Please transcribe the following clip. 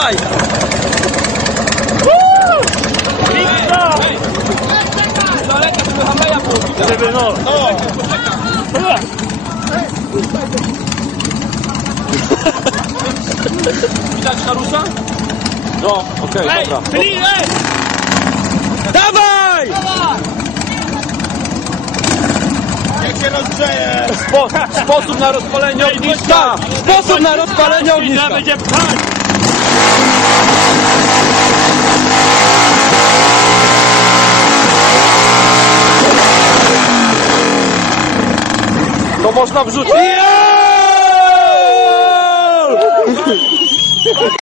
Daj! Daleka, żeby Hameja było widać. Żeby no. Widać Harusa? No, okej, dobra. Dawaj! Jak się rozgrzeje! Sposób na rozpalenie ogniska! Sposób na rozpalenie ogniska! Będzie pchać! To można wrzucić.